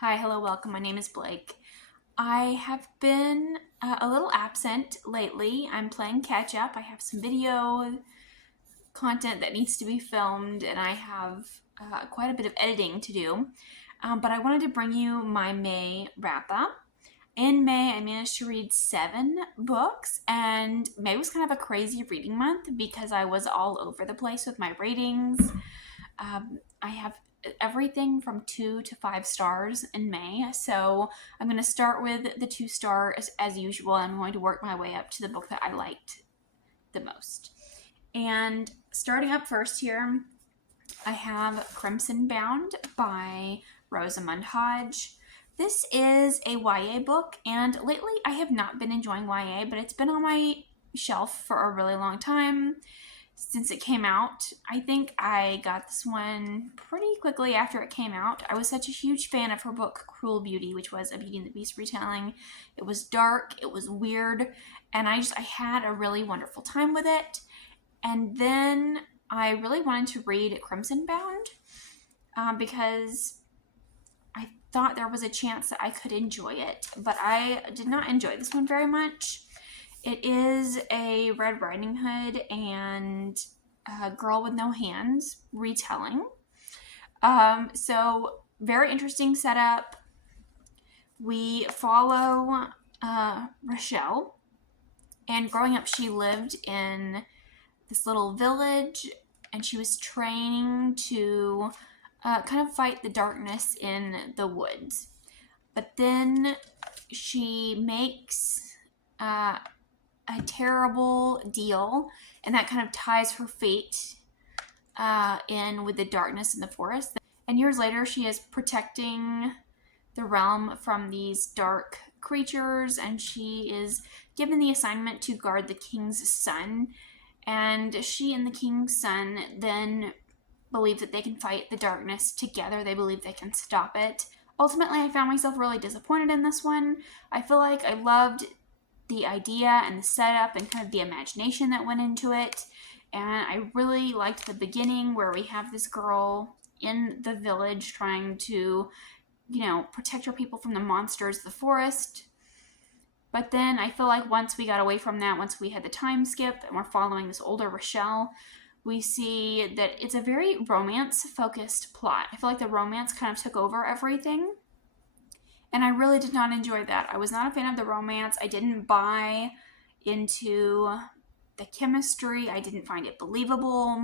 Hi, hello, welcome. My name is Blake. I have been a little absent lately. I'm playing catch up. I have some video content that needs to be filmed, and I have quite a bit of editing to do. But I wanted to bring you my May wrap up. In May, I managed to read 7 books, and May was kind of a crazy reading month because I was all over the place with my ratings. I have everything from 2 to 5 stars in May. So I'm going to start with the 2 stars as usual. I'm going to work my way up to the book that I liked the most. And starting up first here, I have Crimson Bound by Rosamund Hodge. This is a YA book, and lately I have not been enjoying YA, but it's been on my shelf for a really long time since it came out. I think I got this one pretty quickly after it came out. I was such a huge fan of her book Cruel Beauty, which was a Beauty and the Beast retelling. It was dark, it was weird, and I had a really wonderful time with it. And then I really wanted to read Crimson Bound because I thought there was a chance that I could enjoy it, but I did not enjoy this one very much. It is a Red Riding Hood and a Girl with No Hands retelling. So very interesting setup. We follow Rochelle, and growing up, she lived in this little village, and she was training to kind of fight the darkness in the woods. But then she makes a terrible deal, and that kind of ties her fate in with the darkness in the forest. And years later, she is protecting the realm from these dark creatures, and she is given the assignment to guard the king's son. And she and the king's son then believe that they can fight the darkness together. They believe they can stop it. Ultimately, I found myself really disappointed in this one. I feel like I loved the idea and the setup and kind of the imagination that went into it. And I really liked the beginning where we have this girl in the village trying to, protect her people from the monsters of the forest. But then I feel like once we got away from that, once we had the time skip and we're following this older Rochelle, we see that it's a very romance-focused plot. I feel like the romance kind of took over everything. And I really did not enjoy that. I was not a fan of the romance. I didn't buy into the chemistry. I didn't find it believable.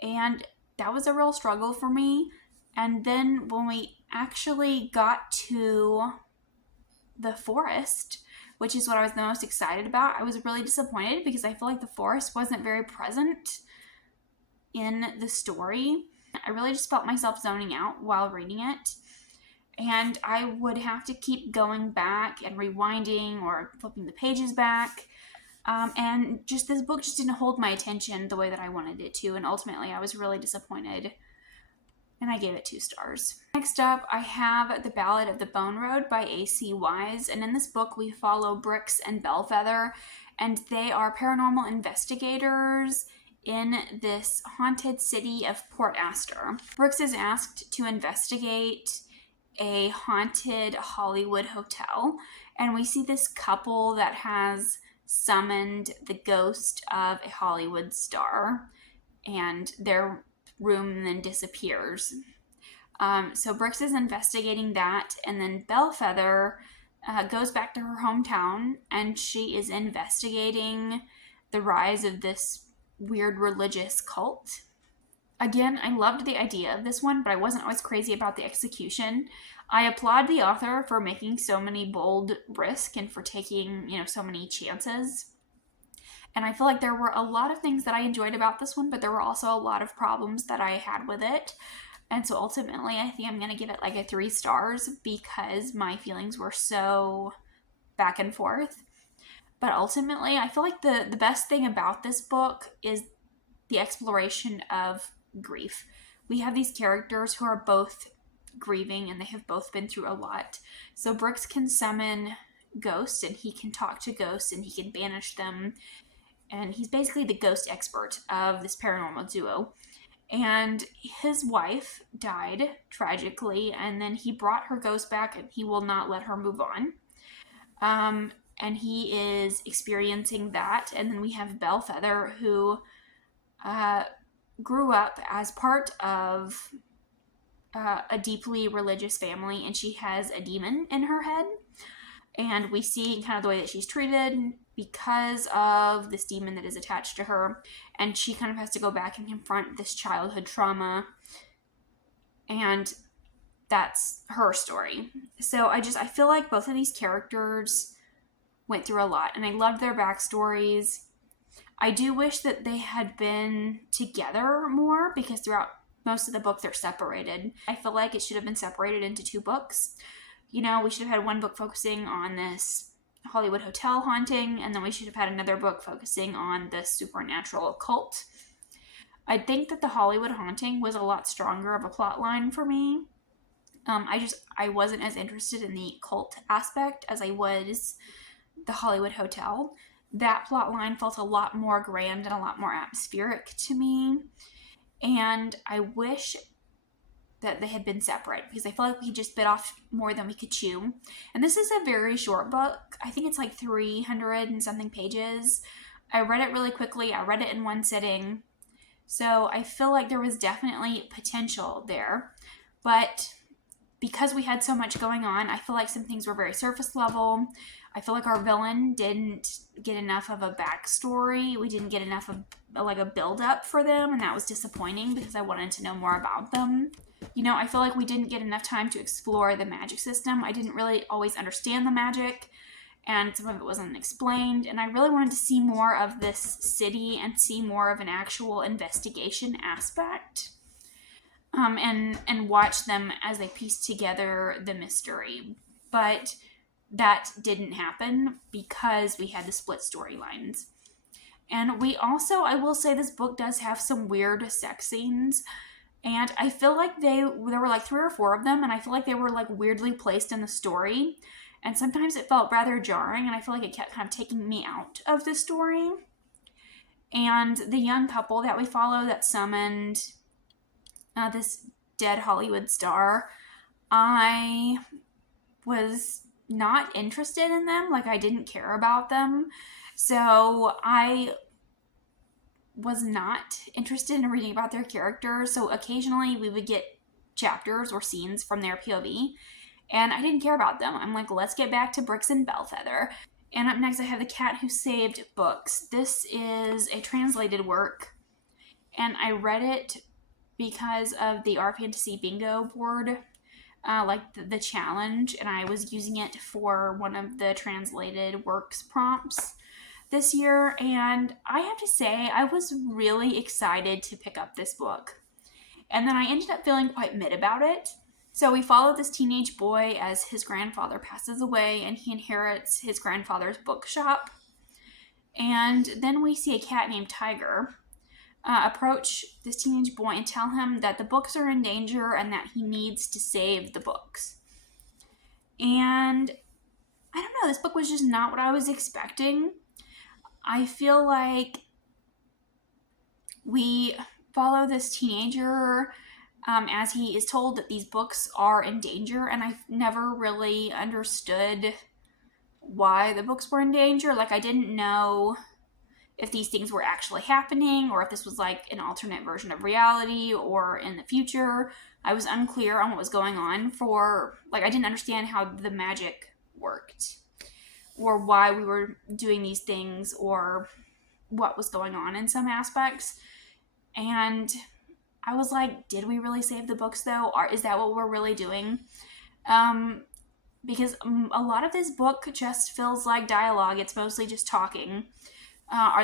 And that was a real struggle for me. And then when we actually got to the forest, which is what I was the most excited about, I was really disappointed because I feel like the forest wasn't very present in the story. I really just felt myself zoning out while reading it. And I would have to keep going back and rewinding or flipping the pages back. And just this book just didn't hold my attention the way that I wanted it to. And ultimately, I was really disappointed. And I gave it 2 stars. Next up, I have The Ballad of the Bone Road by A.C. Wise. And in this book, we follow Brix and Bellfeather. And they are paranormal investigators in this haunted city of Port Astor. Brix is asked to investigate a haunted Hollywood hotel, and we see this couple that has summoned the ghost of a Hollywood star, and their room then disappears. So Brix is investigating that, and then Bellfeather goes back to her hometown, and she is investigating the rise of this weird religious cult. Again, I loved the idea of this one, but I wasn't always crazy about the execution. I applaud the author for making so many bold risks and for taking, so many chances. And I feel like there were a lot of things that I enjoyed about this one, but there were also a lot of problems that I had with it. And so ultimately, I think I'm going to give it like a 3 stars because my feelings were so back and forth. But ultimately, I feel like the best thing about this book is the exploration of grief. We have these characters who are both grieving and they have both been through a lot. So Brix can summon ghosts and he can talk to ghosts and he can banish them. And he's basically the ghost expert of this paranormal duo. And his wife died tragically, and then he brought her ghost back, and he will not let her move on. And he is experiencing that. And then we have Bellfeather, who grew up as part of a deeply religious family, and she has a demon in her head. And we see kind of the way that she's treated because of this demon that is attached to her. And she kind of has to go back and confront this childhood trauma. And that's her story. So I feel like both of these characters went through a lot, and I loved their backstories. I do wish that they had been together more, because throughout most of the book they're separated. I feel like it should have been separated into 2 books. We should have had one book focusing on this Hollywood hotel haunting, and then we should have had another book focusing on the supernatural occult. I think that the Hollywood haunting was a lot stronger of a plot line for me. I wasn't as interested in the cult aspect as I was the Hollywood hotel. That plot line felt a lot more grand and a lot more atmospheric to me. And I wish that they had been separate, because I feel like we just bit off more than we could chew. And this is a very short book. I think it's like 300 and something pages. I read it really quickly. I read it in one sitting. So I feel like there was definitely potential there. But because we had so much going on, I feel like some things were very surface level. I feel like our villain didn't get enough of a backstory. We didn't get enough of a build-up for them, and that was disappointing because I wanted to know more about them. I feel like we didn't get enough time to explore the magic system. I didn't really always understand the magic, and some of it wasn't explained, and I really wanted to see more of this city and see more of an actual investigation aspect. And watch them as they piece together the mystery. But that didn't happen because we had the split storylines. And we also, I will say, this book does have some weird sex scenes. And I feel like there were like 3 or 4 of them, and I feel like they were like weirdly placed in the story. And sometimes it felt rather jarring, and I feel like it kept kind of taking me out of the story. And the young couple that we follow that summoned this dead Hollywood star, I was not interested in them. Like, I didn't care about them. So I was not interested in reading about their characters. So occasionally we would get chapters or scenes from their POV, and I didn't care about them. I'm like, let's get back to Brix and Bellfeather. And up next I have The Cat Who Saved Books. This is a translated work, and I read it because of the Our Fantasy Bingo board, like the challenge, and I was using it for one of the translated works prompts this year, and I have to say I was really excited to pick up this book. And then I ended up feeling quite mid about it. So we follow this teenage boy as his grandfather passes away, and he inherits his grandfather's bookshop. And then we see a cat named Tiger approach this teenage boy and tell him that the books are in danger and that he needs to save the books. And I don't know, this book was just not what I was expecting. I feel like we follow this teenager as he is told that these books are in danger, and I've never really understood why the books were in danger. Like, I didn't know if these things were actually happening, or if this was like an alternate version of reality, or in the future. I was unclear on what was going on I didn't understand how the magic worked, or why we were doing these things, or what was going on in some aspects. And I was like, did we really save the books though? Or is that what we're really doing? Because a lot of this book just feels like dialogue. It's mostly just talking.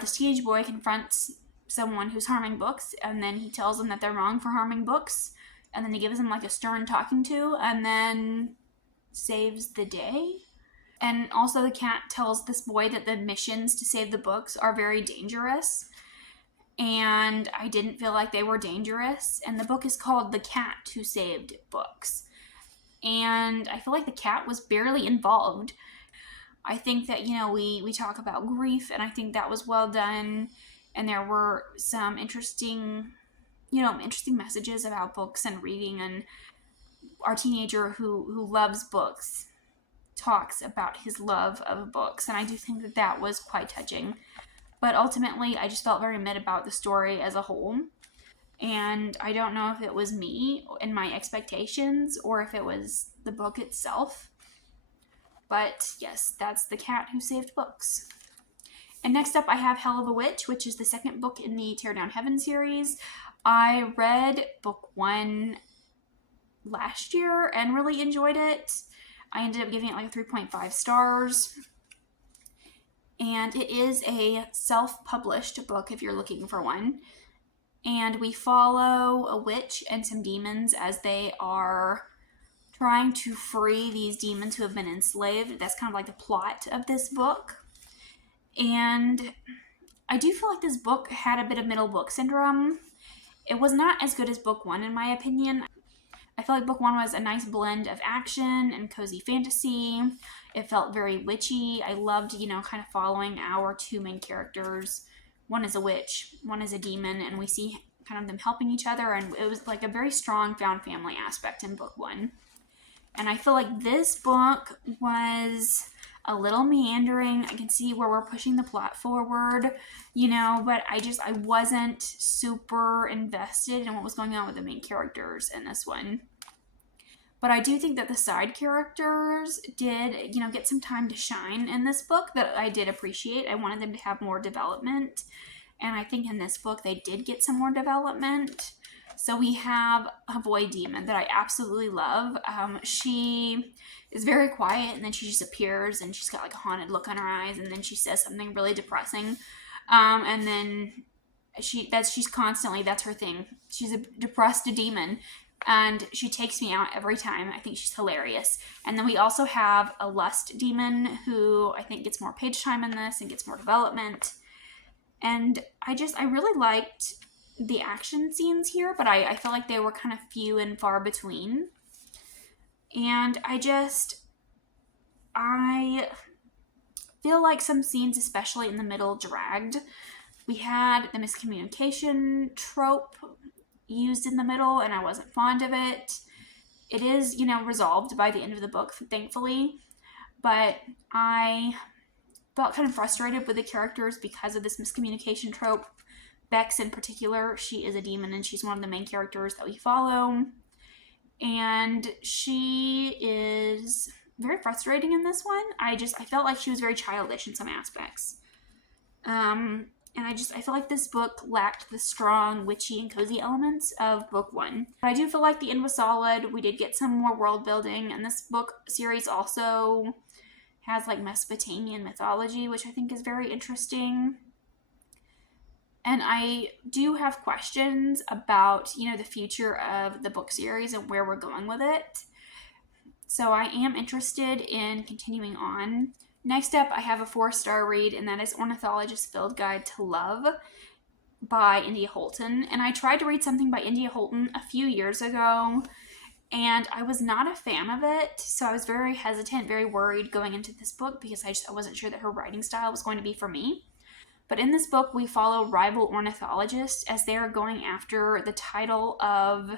This teenage boy confronts someone who's harming books, and then he tells them that they're wrong for harming books, and then he gives them like a stern talking to, and then saves the day. And also the cat tells this boy that the missions to save the books are very dangerous, and I didn't feel like they were dangerous. And the book is called The Cat Who Saved Books, and I feel like the cat was barely involved. I think that, we talk about grief, and I think that was well done, and there were some interesting interesting messages about books and reading, and our teenager who loves books talks about his love of books, and I do think that that was quite touching. But ultimately, I just felt very mid about the story as a whole, and I don't know if it was me and my expectations or if it was the book itself. But yes, that's The Cat Who Saved Books. And next up, I have Hell of a Witch, which is the second book in the Tear Down Heaven series. I read book 1 last year and really enjoyed it. I ended up giving it like a 3.5 stars. And it is a self-published book if you're looking for one. And we follow a witch and some demons as they are trying to free these demons who have been enslaved. That's kind of like the plot of this book. And I do feel like this book had a bit of middle book syndrome. It was not as good as book 1 in my opinion. I feel like book 1 was a nice blend of action and cozy fantasy. It felt very witchy. I loved, kind of following our two main characters. One is a witch, one is a demon, and we see kind of them helping each other, and it was like a very strong found family aspect in book 1. And I feel like this book was a little meandering. I can see where we're pushing the plot forward, but I wasn't super invested in what was going on with the main characters in this one. But I do think that the side characters did, get some time to shine in this book that I did appreciate. I wanted them to have more development. And I think in this book they did get some more development. So we have a boy demon that I absolutely love. She is very quiet, and then she just appears, and she's got like a haunted look on her eyes, and then she says something really depressing. And then she's constantly, that's her thing. She's a depressed demon. And she takes me out every time. I think she's hilarious. And then we also have a lust demon who I think gets more page time in this and gets more development. And I really liked the action scenes here, but I feel like they were kind of few and far between. And I feel like some scenes, especially in the middle, dragged. We had the miscommunication trope used in the middle, and I wasn't fond of it. It is, resolved by the end of the book, thankfully, but I felt kind of frustrated with the characters because of this miscommunication trope. Bex in particular, she is a demon, and she's one of the main characters that we follow, and she is very frustrating in this one. I felt like she was very childish in some aspects. And I feel like this book lacked the strong, witchy, and cozy elements of book 1. But I do feel like the end was solid. We did get some more world building, and this book series also has like Mesopotamian mythology, which I think is very interesting. And I do have questions about, the future of the book series and where we're going with it. So I am interested in continuing on. Next up, I have a 4-star read, and that is Ornithologist Field Guide to Love by India Holton. And I tried to read something by India Holton a few years ago, and I was not a fan of it. So I was very hesitant, very worried going into this book because I wasn't sure that her writing style was going to be for me. But in this book, we follow rival ornithologists as they are going after the title of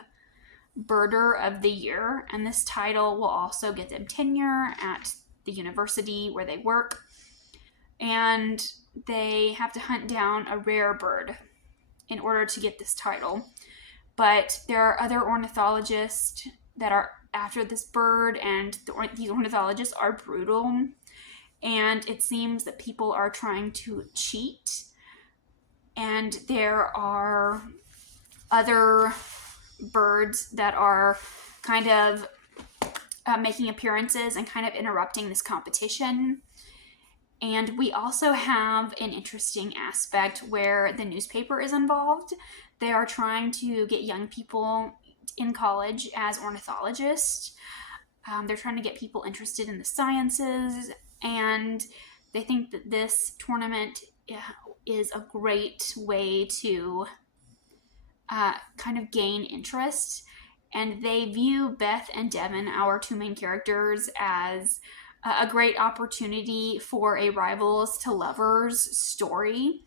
Birder of the Year. And this title will also get them tenure at the university where they work, and they have to hunt down a rare bird in order to get this title. But there are other ornithologists that are after this bird, and these ornithologists are brutal, and it seems that people are trying to cheat, and there are other birds that are kind of making appearances and kind of interrupting this competition. And we also have an interesting aspect where the newspaper is involved. They are trying to get young people in college as ornithologists. They're trying to get people interested in the sciences, and they think that this tournament is a great way to kind of gain interest. And they view Beth and Devin, our two main characters, as a great opportunity for a rivals to lovers story.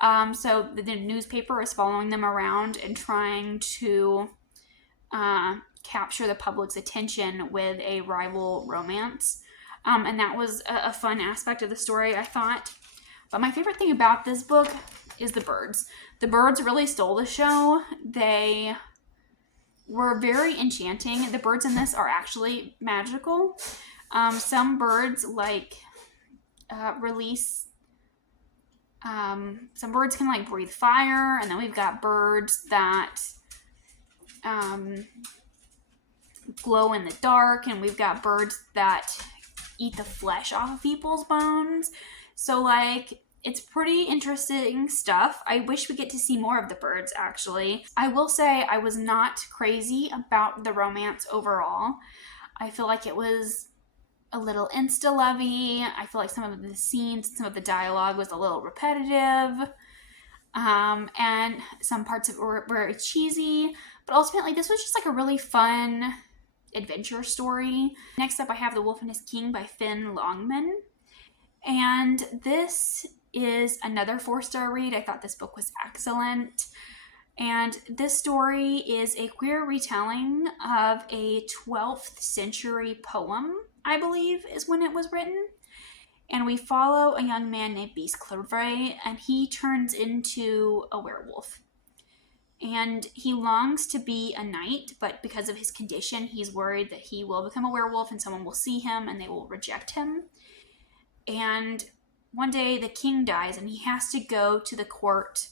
So the newspaper is following them around and trying to capture the public's attention with a rival romance. And that was a fun aspect of the story, I thought. But my favorite thing about this book is the birds. The birds really stole the show. They were very enchanting. The birds in this are actually magical. Some birds release. Some birds can breathe fire, and then we've got birds that glow in the dark, and we've got birds that eat the flesh off of people's bones. So it's pretty interesting stuff. I wish we get to see more of the birds, actually. I will say I was not crazy about the romance overall. I feel like it was a little insta-lovey. I feel like some of the scenes, some of the dialogue was a little repetitive. And some parts of it were very cheesy. But ultimately, this was just a really fun adventure story. Next up, I have The Wolf and His King by Finn Longman. And this is another 4-star read. I thought this book was excellent. And this story is a queer retelling of a 12th century poem, I believe is when it was written. And we follow a young man named Bisclavret, and he turns into a werewolf. And he longs to be a knight, but because of his condition, he's worried that he will become a werewolf and someone will see him and they will reject him. And one day the king dies, and he has to go to the court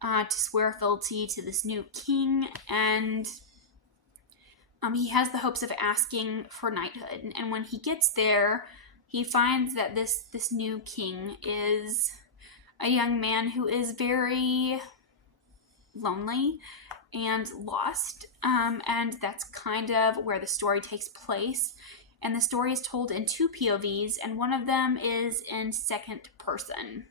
to swear fealty to this new king. And he has the hopes of asking for knighthood. And when he gets there, he finds that this new king is a young man who is very lonely and lost. And that's kind of where the story takes place. And the story is told in 2 POVs, and one of them is in second person.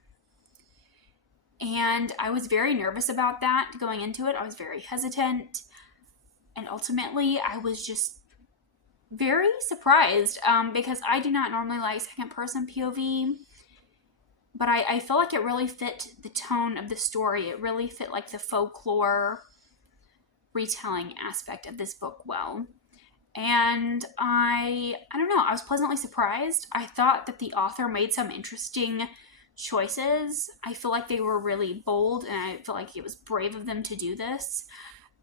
And I was very nervous about that going into it. I was very hesitant. And ultimately, I was just very surprised because I do not normally like second person POV. But I feel like it really fit the tone of the story. It really fit the folklore retelling aspect of this book well. And I don't know, I was pleasantly surprised. I thought that the author made some interesting choices. I feel like they were really bold, and I feel like it was brave of them to do this.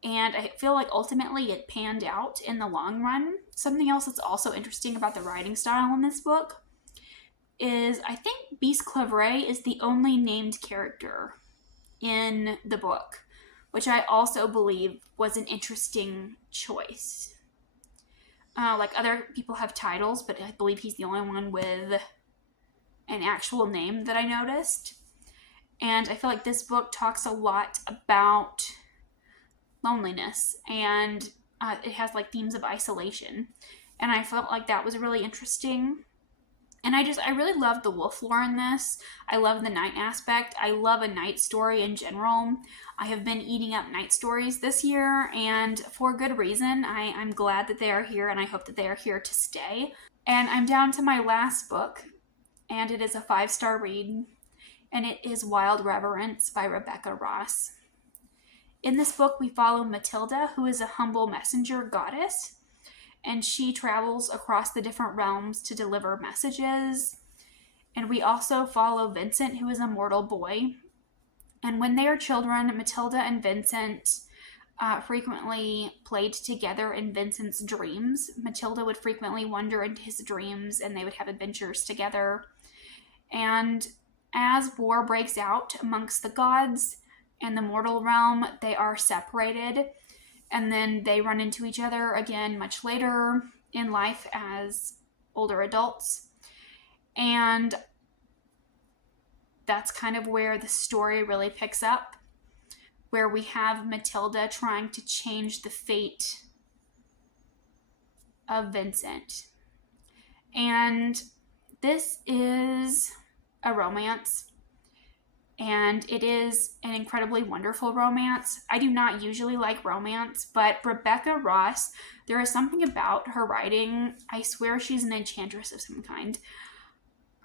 And I feel like ultimately it panned out in the long run. Something else that's also interesting about the writing style in this book is I think Bisclavret is the only named character in the book, which I also believe was an interesting choice. Other people have titles, but I believe he's the only one with an actual name that I noticed. And I feel like this book talks a lot about loneliness, and it has themes of isolation. And I felt like that was really interesting. And I really love the wolf lore in this. I love the night aspect. I love a night story in general. I have been eating up night stories this year, and for good reason. I'm glad that they are here, and I hope that they are here to stay. And I'm down to my last book, and it is a 5-star read, and it is Wild Reverence by Rebecca Ross. In this book, we follow Matilda, who is a humble messenger goddess, and she travels across the different realms to deliver messages. And we also follow Vincent, who is a mortal boy. And when they are children, Matilda and Vincent frequently played together in Vincent's dreams. Matilda would frequently wander into his dreams, and they would have adventures together. And as war breaks out amongst the gods and the mortal realm, they are separated. And then they run into each other again much later in life as older adults. And that's kind of where the story really picks up, where we have Matilda trying to change the fate of Vincent. And this is a romance. And it is an incredibly wonderful romance. I do not usually like romance, but Rebecca Ross, there is something about her writing. I swear she's an enchantress of some kind.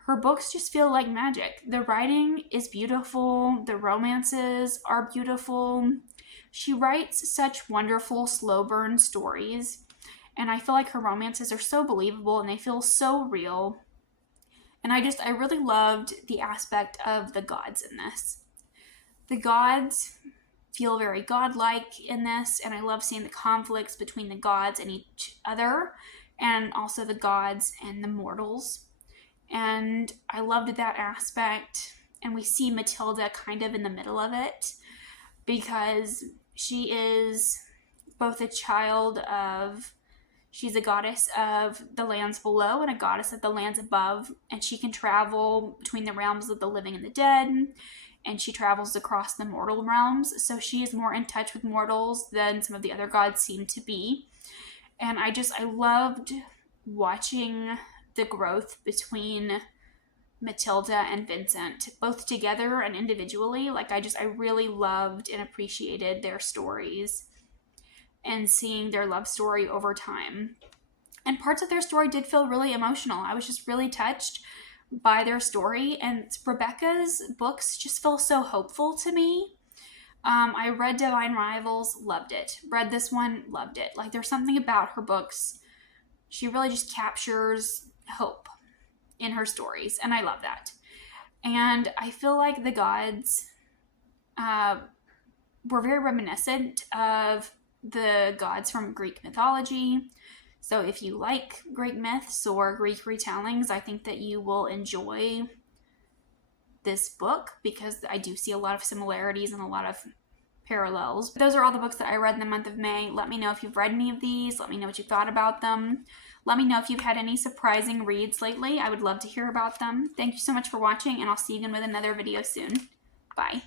her books just feel like magic. The writing is beautiful. The romances are beautiful. She writes such wonderful slow burn stories. And I feel like her romances are so believable and they feel so real. And I really loved the aspect of the gods in this. The gods feel very godlike in this, and I love seeing the conflicts between the gods and each other, and also the gods and the mortals. And I loved that aspect. And we see Matilda kind of in the middle of it because she is both a child of, she's a goddess of the lands below and a goddess of the lands above, and she can travel between the realms of the living and the dead, and she travels across the mortal realms, so she is more in touch with mortals than some of the other gods seem to be. And I loved watching the growth between Matilda and Vincent, both together and individually. Like, I really loved and appreciated their stories and seeing their love story over time. And parts of their story did feel really emotional. I was just really touched by their story, and Rebecca's books just feel so hopeful to me. I read Divine Rivals, loved it. Read this one, loved it. Like, there's something about her books. She really just captures hope in her stories, and I love that. And I feel like the gods were very reminiscent of the gods from Greek mythology. So if you like Greek myths or Greek retellings, I think that you will enjoy this book because I do see a lot of similarities and a lot of parallels. Those are all the books that I read in the month of May. Let me know if you've read any of these. Let me know what you thought about them. Let me know if you've had any surprising reads lately. I would love to hear about them. Thank you so much for watching, and I'll see you again with another video soon. Bye.